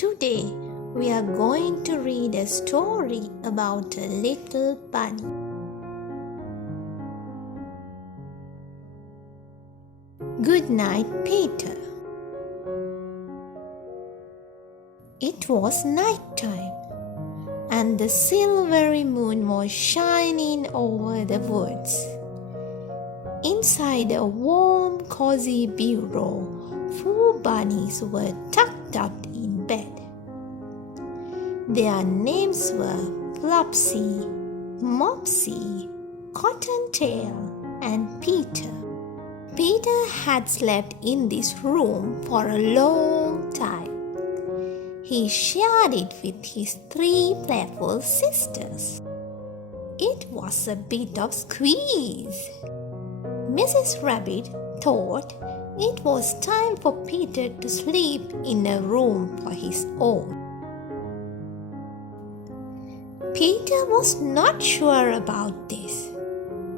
Today we are going to read a story about a little bunny. Good night, Peter. It was night time, and the silvery moon was shining over the woods. Inside a warm, cozy bureau, 4 bunnies were tucked up in bed. Their names were Flopsy, Mopsy, Cottontail, and Peter. Peter had slept in this room for a long time. He shared it with his 3 playful sisters. It was a bit of squeeze. Mrs. Rabbit thought it was time for Peter to sleep in a room for his own. Peter was not sure about this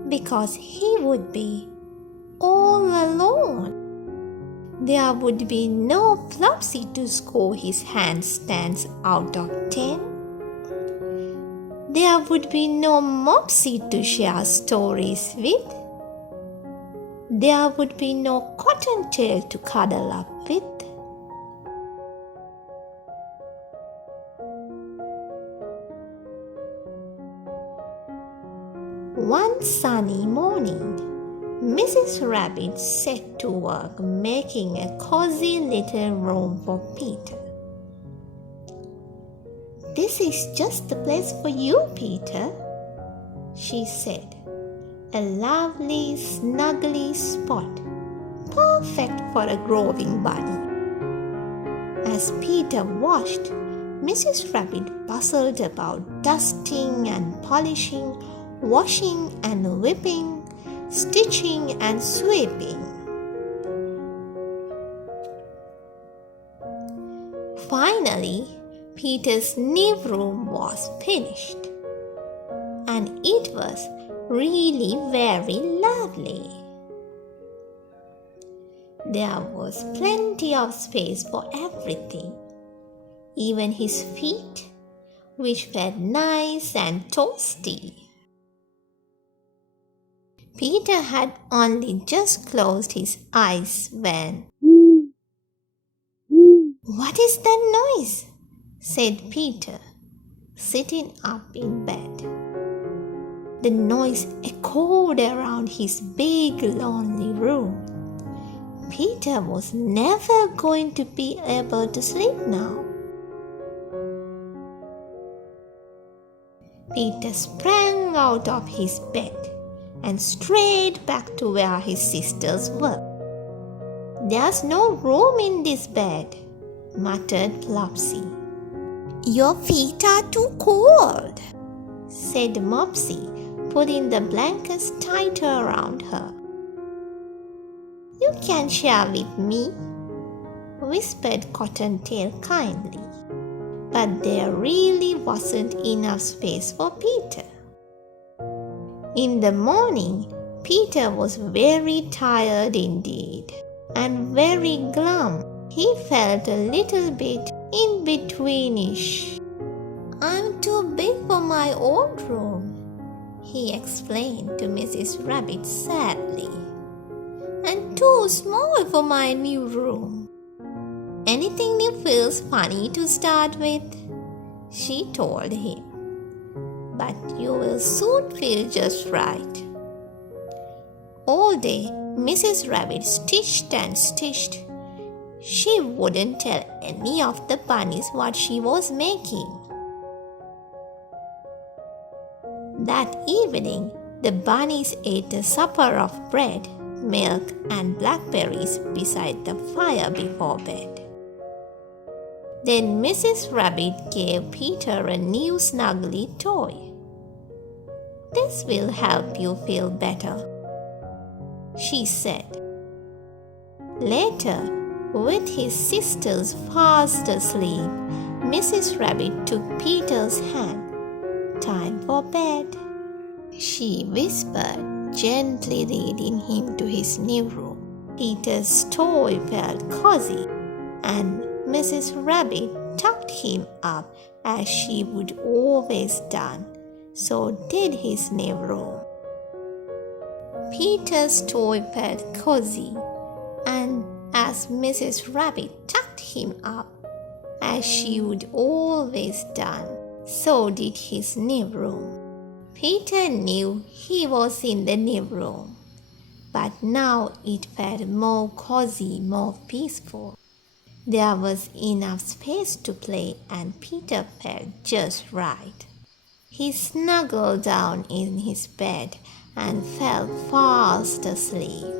because he would be all alone. There would be no Flopsy to score his handstands out of 10. There would be no Mopsy to share stories with. There would be no Cottontail to cuddle up with. One sunny morning, Mrs. Rabbit set to work making a cozy little room for Peter. "This is just the place for you, Peter," she said. "A lovely, snuggly spot, perfect for a growing bunny." As Peter watched, Mrs. Rabbit bustled about dusting and polishing, washing and whipping, stitching and sweeping. Finally, Peter's new room was finished, and it was really very lovely. There was plenty of space for everything, even his feet, which felt nice and toasty. Peter had only just closed his eyes when, "What is that noise?" said Peter, sitting up in bed. The noise echoed around his big, lonely room. Peter was never going to be able to sleep now. Peter sprang out of his bed and straight back to where his sisters were. "There's no room in this bed," muttered Flopsy. "Your feet are too cold," said Mopsy, putting the blankets tighter around her. "You can share with me," whispered Cottontail kindly. But there really wasn't enough space for Peter. In the morning, Peter was very tired indeed, and very glum. He felt a little bit in-betweenish. "I'm too big for my old room," he explained to Mrs. Rabbit sadly, "and too small for my new room." "Anything new feels funny to start with," she told him. "But you will soon feel just right." All day, Mrs. Rabbit stitched and stitched. She wouldn't tell any of the bunnies what she was making. That evening, the bunnies ate a supper of bread, milk, and blackberries beside the fire before bed. Then Mrs. Rabbit gave Peter a new snuggly toy. "This will help you feel better," she said. Later, with his sisters fast asleep, Mrs. Rabbit took Peter's hand. "Time for bed," she whispered, gently leading him to his new room. Peter's toy felt cozy, and Mrs. Rabbit tucked him up as she would always done. So did his new room. Peter's toy felt cozy, and as Mrs. Rabbit tucked him up, as she would always done, so did his new room. Peter knew he was in the new room, but now it felt more cozy, more peaceful. There was enough space to play, and Peter felt just right. He snuggled down in his bed and fell fast asleep.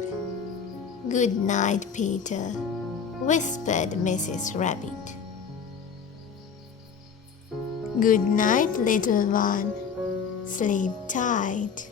"Good night, Peter," whispered Mrs. Rabbit. "Good night, little one. Sleep tight."